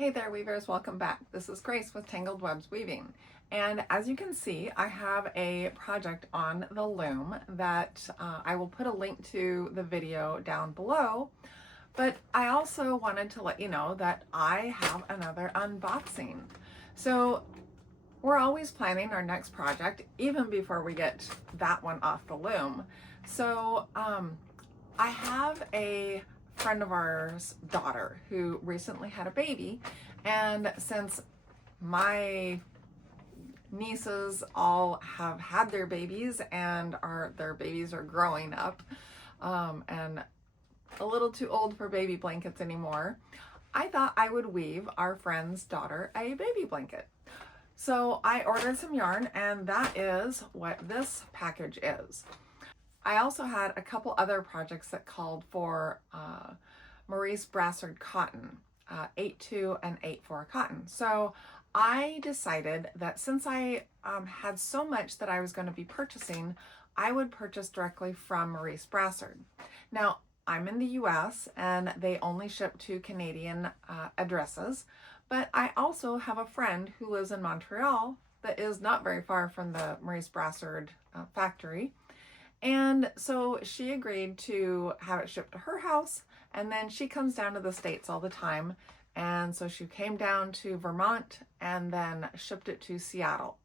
Hey there weavers, welcome back. This is Grace with Tangled Webs Weaving. And as you can see, I have a project on the loom that I will put a link to the video down below. But I also wanted to let you know that I have another unboxing. So we're always planning our next project even before we get that one off the loom. So I have a friend of ours daughter who recently had a baby, and since my nieces all have had their babies and their babies are growing up and a little too old for baby blankets anymore, I thought I would weave our friend's daughter a baby blanket. So I ordered some yarn, and that is what this package is. I also had a couple other projects that called for Maurice Brassard cotton, 8-2 and 8-4 cotton. So I decided that since I had so much that I was going to be purchasing, I would purchase directly from Maurice Brassard. Now, I'm in the US and they only ship to Canadian addresses, but I also have a friend who lives in Montreal that is not very far from the Maurice Brassard factory. And so she agreed to have it shipped to her house, and then she comes down to the States all the time. And so she came down to Vermont and then shipped it to Seattle.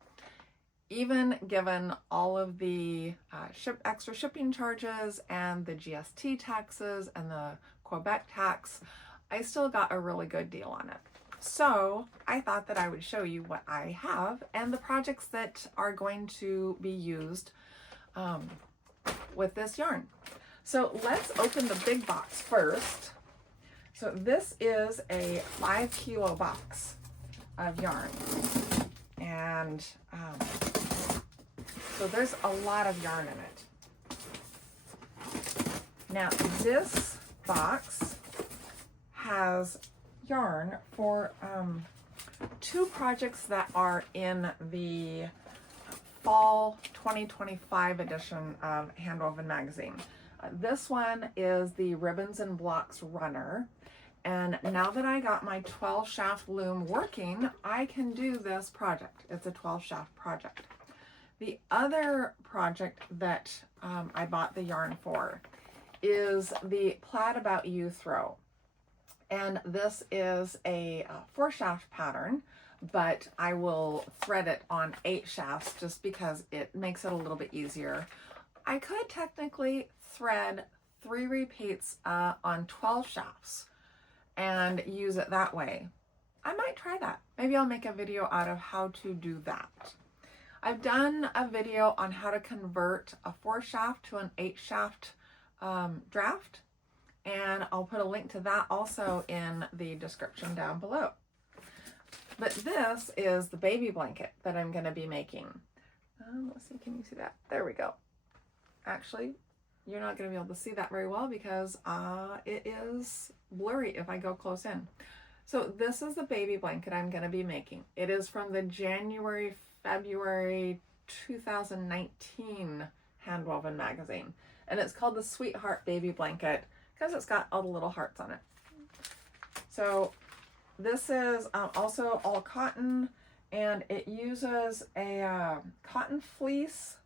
Even given all of the extra shipping charges and the GST taxes and the Quebec tax, I still got a really good deal on it. So I thought that I would show you what I have and the projects that are going to be used with this yarn. So let's open the big box first. So this is a 5-kilo box of yarn. And so there's a lot of yarn in it. Now this box has yarn for two projects that are in the fall 2025 edition of Handwoven magazine. This one is the Ribbons and Blocks runner, and now that I got my 12 shaft loom working, I can do this project. It's a 12 shaft project. The other project that I bought the yarn for is the Plaid About You throw, and this is a 4 shaft pattern, but I will thread it on 8 shafts just because it makes it a little bit easier. I could technically thread 3 repeats on 12 shafts and use it that way. I might try that. Maybe I'll make a video out of how to do that. I've done a video on how to convert a 4 shaft to an 8 shaft draft, and I'll put a link to that also in the description down below. But this is the baby blanket that I'm going to be making. Let's see, can you see that? There we go. Actually, you're not going to be able to see that very well because it is blurry if I go close in. So this is the baby blanket I'm going to be making. It is from the February 2019 Handwoven magazine. And it's called the Sweetheart Baby Blanket because it's got all the little hearts on it. So this is also all cotton, and it uses a cotton fleece,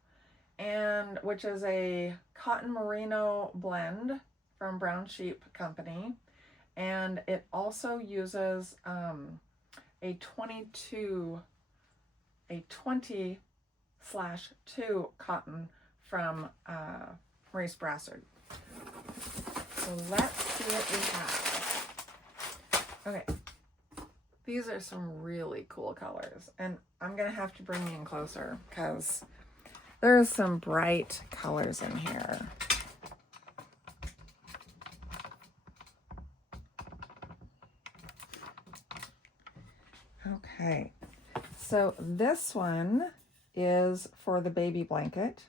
and which is a cotton merino blend from Brown Sheep Company, and it also uses a 20/2 cotton from Maurice Brassard. So let's see what we have. Okay. These are some really cool colors, and I'm gonna have to bring you in closer because there's some bright colors in here. Okay, so this one is for the baby blanket,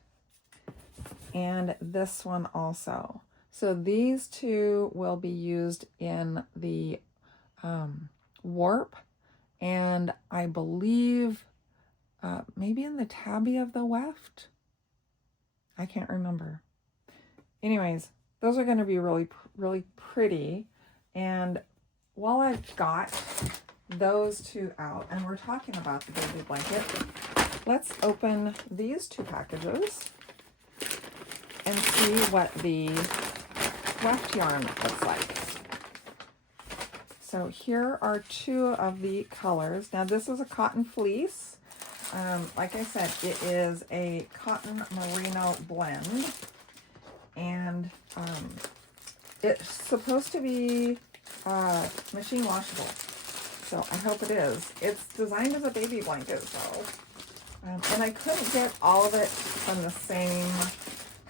and this one also. So these two will be used in the warp, and I believe maybe in the tabby of the weft. I can't remember. Anyways, those are going to be really pretty. And while I've got those two out and we're talking about the baby blanket, let's open these two packages and see what the weft yarn looks like. So here are two of the colors. Now this is a cotton fleece. Like I said, it is a cotton merino blend, and it's supposed to be machine washable. So I hope it is. It's designed as a baby blanket though. And I couldn't get all of it from the same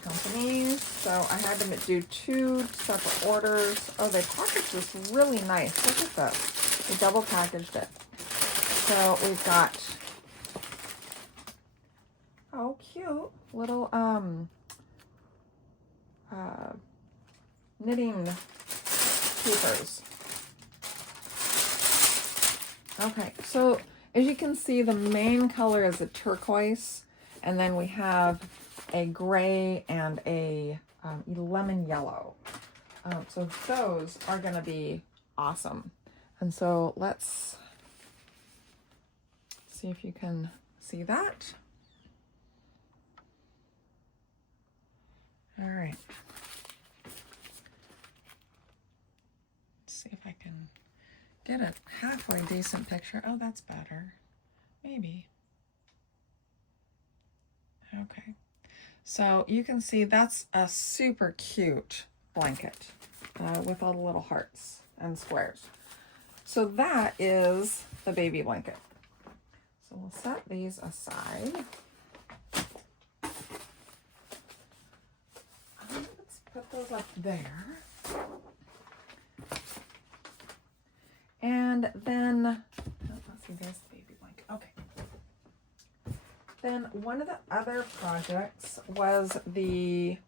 companies, so I had to do two separate orders. Oh, they packaged this really nice. Look at this. They double packaged it. So we've got, oh cute, little knitting keepers. Okay, so as you can see, the main color is a turquoise, and then we have a gray and a lemon yellow. So those are going to be awesome. And so let's see if you can see that. All right. Let's see if I can get a halfway decent picture. Oh, that's better. Maybe. Okay. So you can see that's a super cute blanket with all the little hearts and squares. So that is the baby blanket. So we'll set these aside. Let's put those up there. And then, let's see, there's the baby blanket. Okay. Then one of the other projects was the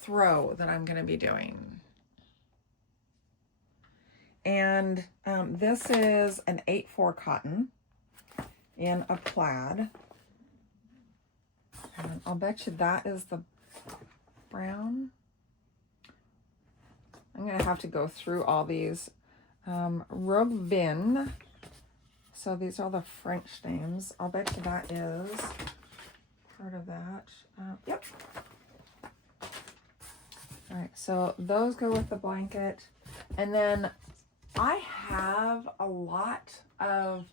throw that I'm going to be doing. And this is an 8/4 cotton in a plaid. And I'll bet you that is the brown. I'm going to have to go through all these. Robin. So these are the French names. I'll bet you that is part of that. Yep. All right, so those go with the blanket. And then I have a lot of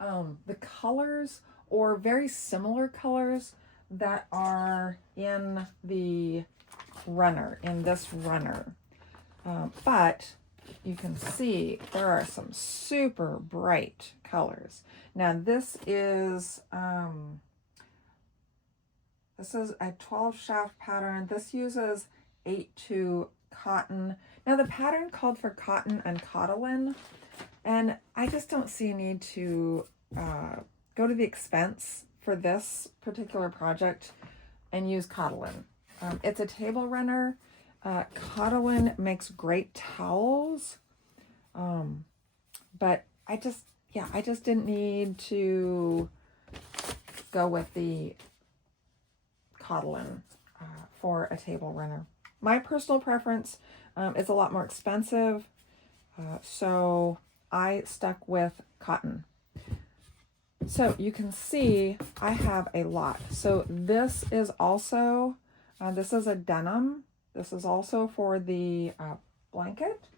the colors or very similar colors that are in the runner, in this runner. But you can see there are some super bright colors. Now this is a 12 shaft pattern. This uses 8/2 cotton. Now the pattern called for cotton and cotylene, and I just don't see a need to go to the expense for this particular project and use cotylene. It's a table runner. Cotylene makes great towels, but I just didn't need to go with the cotylene for a table runner. My personal preference is a lot more expensive, so I stuck with cotton. So you can see I have a lot. So this is also, this is a denim. This is also for the blanket.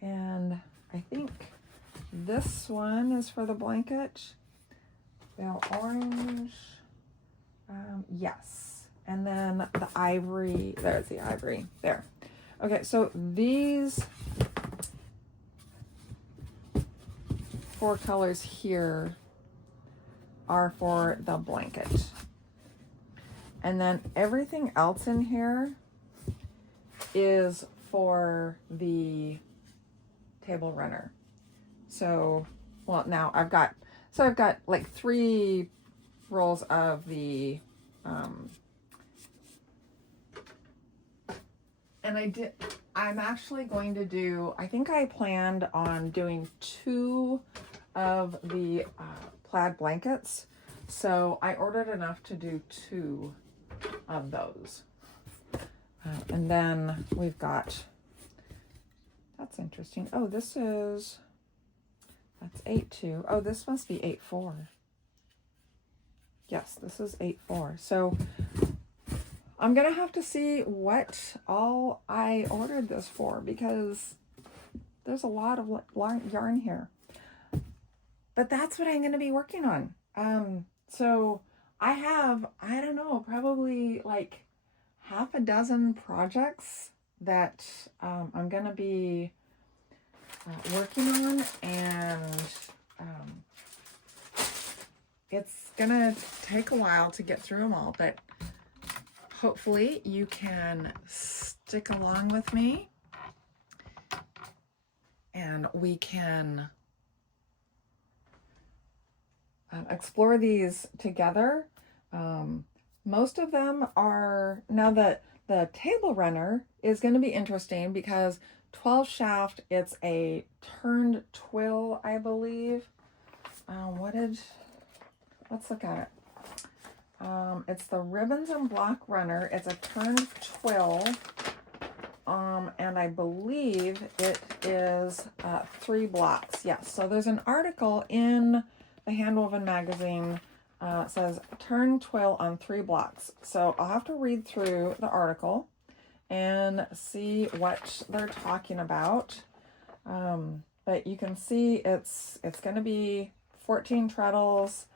And I think this one is for the blanket. Well, orange. Yes. And then the ivory. There's the ivory. There. Okay, so these 4 colors here are for the blanket. And then everything else in here is for the table runner. So, well, now I've got like 3 rolls of the, and I'm actually going to do, I think I planned on doing 2 of the plaid blankets. So I ordered enough to do 2 of those. And then we've got, that's interesting. Oh, this is That's 8-2. Oh, this must be 8-4. Yes, this is 8-4. So I'm gonna have to see what all I ordered this for, because there's a lot of yarn here. But that's what I'm gonna be working on. So I have, I don't know, probably like half a dozen projects that I'm gonna be working on, and it's gonna take a while to get through them all, but hopefully you can stick along with me and we can explore these together. Most of them are, now that the table runner is going to be interesting because 12 shaft, it's a turned twill, I believe. Let's look at it. It's the Ribbons and Block Runner. It's a turned twill. And I believe it is 3 blocks. Yes, so there's an article in the Handwoven magazine. Says turn twill on 3 blocks. So I'll have to read through the article and see what they're talking about. But you can see it's going to be 14 treadles.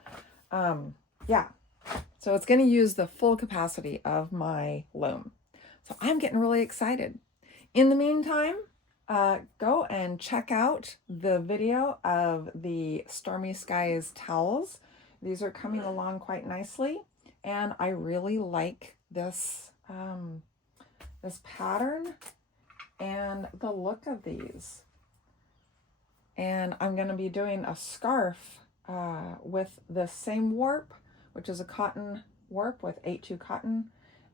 Yeah, so it's going to use the full capacity of my loom. So I'm getting really excited. In the meantime, go and check out the video of the Stormy Skies towels. These are coming along quite nicely, and I really like this this pattern and the look of these. And I'm going to be doing a scarf with the same warp, which is a cotton warp with 8-2 cotton,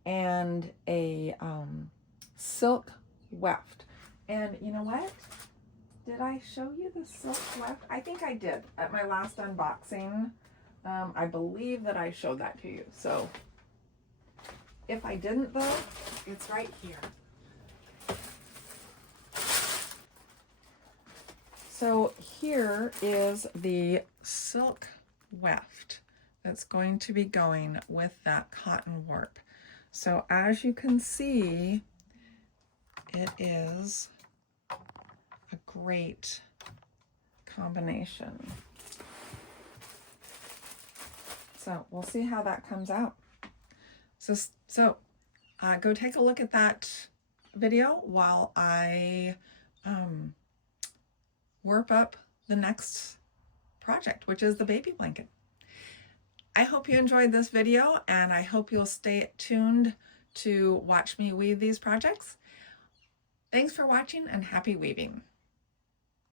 and a silk weft. And you know what? Did I show you the silk weft? I think I did at my last unboxing. I believe that I showed that to you. So if I didn't though, it's right here. So here is the silk weft that's going to be going with that cotton warp. So as you can see, it is a great combination. So we'll see how that comes out. So go take a look at that video while I warp up the next project, which is the baby blanket. I hope you enjoyed this video, and I hope you'll stay tuned to watch me weave these projects. Thanks for watching, and happy weaving.